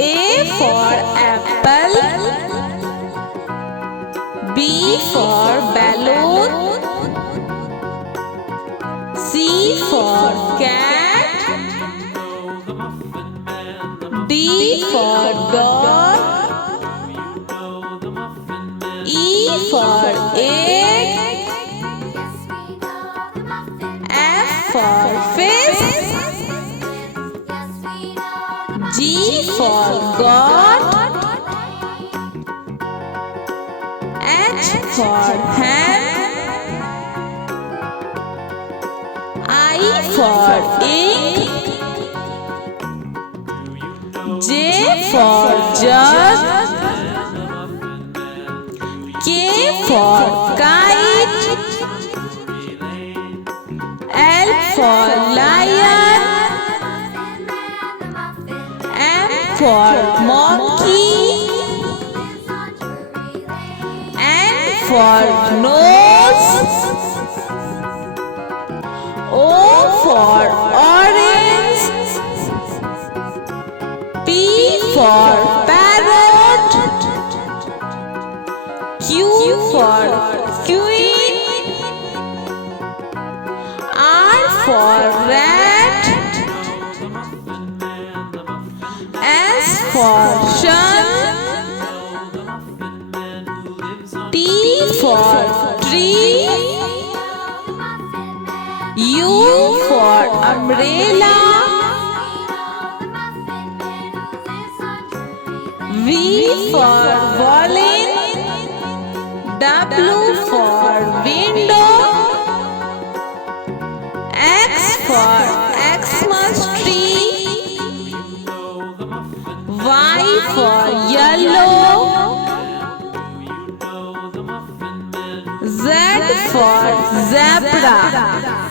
A for apple, B for balloon, C for cat, D for dog, E for egg, F for fish, G for goat, H for hen, I for ink, J for jug, K for kite, L for lion, M for monkey, N for nose, O for orange, P for parrot, Q for queen, R for rat, S for sun, T for tree, U for umbrella, V for violin, W for window, X for Xmas tree, Y for yellow, Z for zebra.